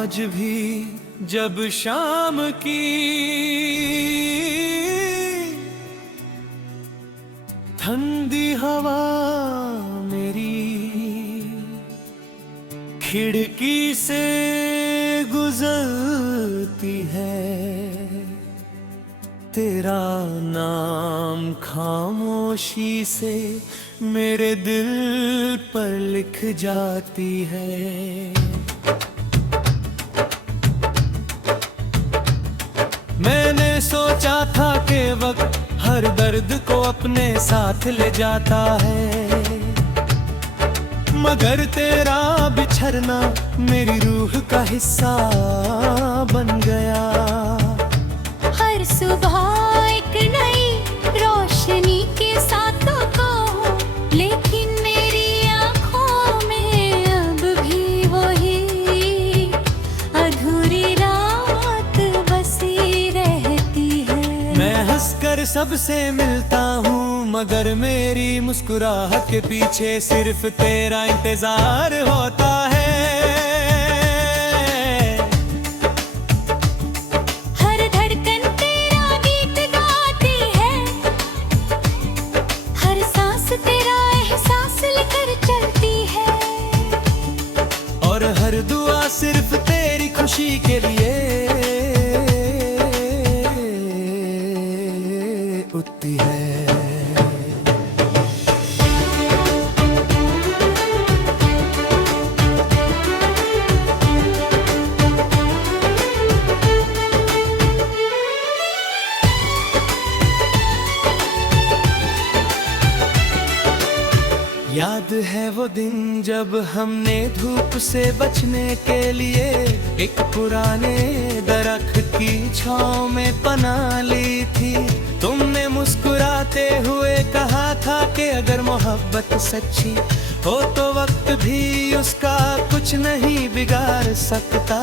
आज भी जब शाम की ठंडी हवा मेरी खिड़की से गुजरती है, तेरा नाम खामोशी से मेरे दिल पर लिख जाती है। मैंने सोचा था कि वक्त हर दर्द को अपने साथ ले जाता है, मगर तेरा बिछड़ना मेरी रूह का हिस्सा बन गया। हर सुबह एक नई रोशनी के साथ को, लेकिन मेरी आँखों में अब भी वही अधूरी रात बसी रहती है। मैं हंसकर सबसे मिलता हूँ, मगर मेरी मुस्कुराहट के पीछे सिर्फ तेरा इंतजार होता है। हर धड़कन तेरा गीत गाती है, हर सांस तेरा एहसास लेकर चलती है, और हर दुआ सिर्फ तेरी खुशी के लिए उठती है। याद है वो दिन जब हमने धूप से बचने के लिए एक पुराने दरख्त की छांव में पनाह ली थी। तुमने मुस्कुराते हुए कहा था कि अगर मोहब्बत सच्ची हो तो वक्त भी उसका कुछ नहीं बिगाड़ सकता।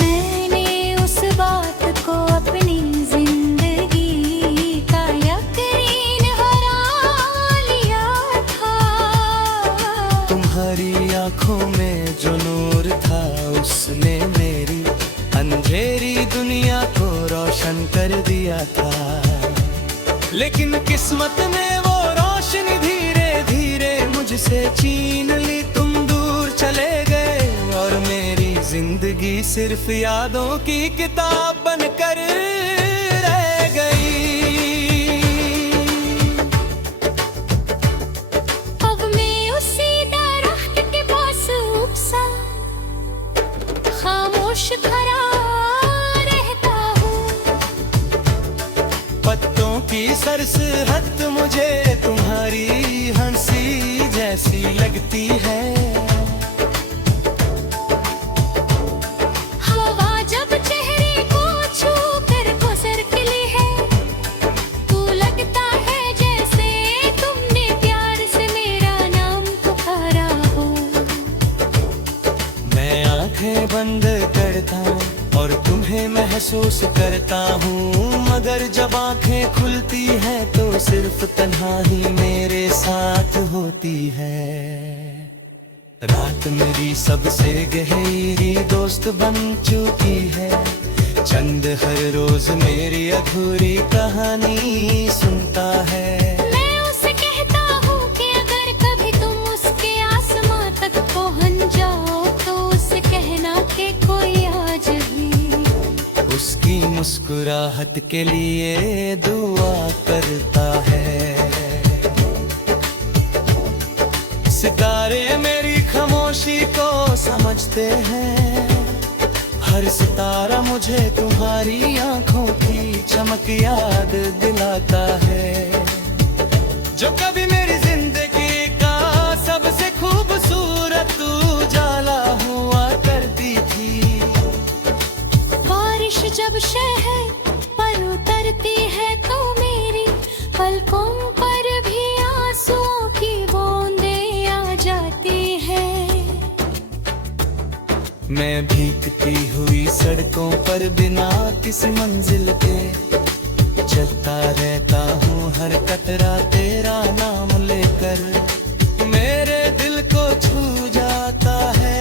मैंने उस बात को अपनी जिंदगी का यकीन हरा लिया था। तुम्हारी आंखों में जो नूर था उसने मेरी अंधेरी दुनिया को रोशन कर दिया था, लेकिन किस्मत ने वो रोशनी धीरे धीरे मुझसे छीन ली। तुम दूर चले गए और मेरी जिंदगी सिर्फ यादों की किताब बनकर रह गई। अब मैं उसी दरख्त के पास उपसा खामोश खड़ा रहता हूँ। पत्तों की सरसहत मुझे तुम्हारी हंसी जैसी लगती है। हवा जब चेहरे को छू कर गुजरती है, तो लगता है जैसे तुमने प्यार से मेरा नाम पुकारा हो। मैं आंखें बंद करता हूँ और तुम्हें महसूस करता हूँ, मगर जब आंखें खुलती हैं तो सिर्फ तन्हाई मेरे साथ होती है। रात मेरी सबसे गहरी दोस्त बन चुकी है, चंद हर रोज मेरी अधूरी कहानी सुनता है। मैं उसे कहता हूँ कि अगर कभी तुम उसके आसमां तक पहुँच जाओ तो उसे कहना कि कोई आज भी उसकी मुस्कुराहट के लिए दुआ करता है। सितारे मेरी खामोशी को समझते हैं, हर सितारा मुझे तुम्हारी आंखों की चमक याद दिलाता है, जो कभी मेरी जिंदगी का सबसे खूबसूरत उजाला हुआ करती थी। बारिश जब शहर पर उतरती है तो मेरी पलकों पर भी आंसुओं की बूंदें आ जाती है। मैं भीगती हुई सड़कों पर बिना किसी मंजिल के चलता रहता हूँ, हर कतरा तेरा नाम लेकर मेरे दिल को छू जाता है।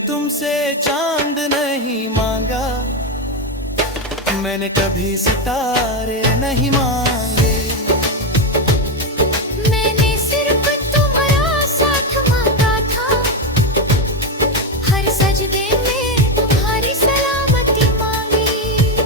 तुमसे चांद नहीं मांगा, मैंने कभी सितारे नहीं मांगे। मैंने सिर्फ तुम्हारा साथ मांगा था, हर सजदे में तुम्हारी सलामती मांगी।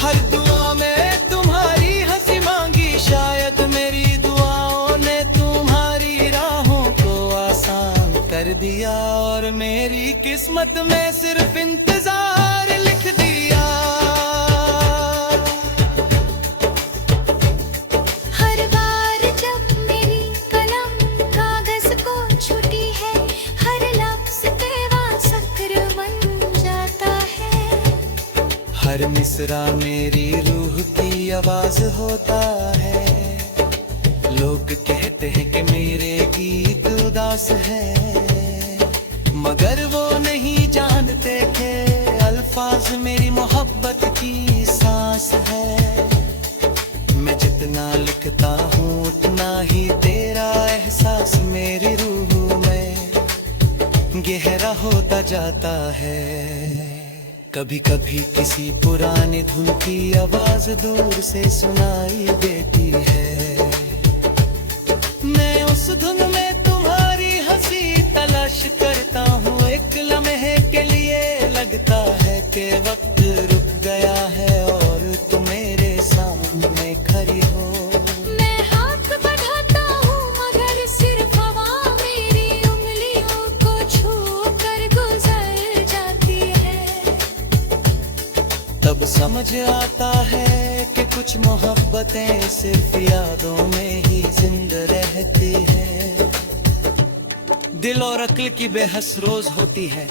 हर दुआ में तुम्हारी हंसी मांगी, शायद मेरी दुआओं ने तुम्हारी राहों को आसान कर दिया, और मेरी किस्मत में सिर्फ इंतजार लिख दिया। हर बार जब मेरी कलम कागज को छूटी है, हर लफ्ज तेरा सक्र बन जाता है। हर मिसरा मेरी रूह की आवाज होता है। लोग कहते हैं कि मेरे गीत उदास है, मगर वो नहीं जानते कि अल्फाज मेरी मोहब्बत की सांस है। मैं जितना लिखता हूँ उतना ही तेरा एहसास मेरी रूह में गहरा होता जाता है। कभी कभी किसी पुरानी धुन की आवाज दूर से सुनाई देती है। मैं उस धुन में तुम्हारी हंसी तलाश करता हूँ, एक लम्हे के लिए लगता है कि वक्त रुक गया है और तुम मेरे सामने खड़ी हो। मैं हाथ बढ़ाता हूँ मगर सिर्फ हवा मेरी उंगलियों को छू कर गुजर जाती है। तब समझ आता है कि कुछ मोहब्बतें सिर्फ यादों में ही जिंदा रहती है। दिल और अक्ल की बेहस रोज होती है।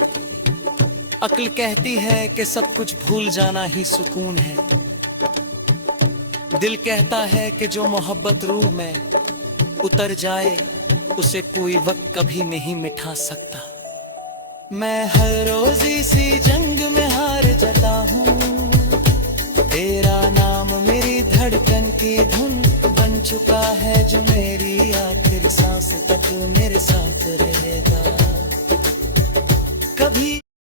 अक्ल कहती है कि सब कुछ भूल जाना ही सुकून है। दिल कहता है कि जो मोहब्बत रूह में उतर जाए उसे कोई वक्त कभी नहीं मिटा सकता। मैं हर रोज इसी जंग में हार जाता हूँ। तेरा नाम मेरी धड़कन की धुन बन चुका है, जो मेरी आखिरी सांस तक मेरे साथ रहेगा।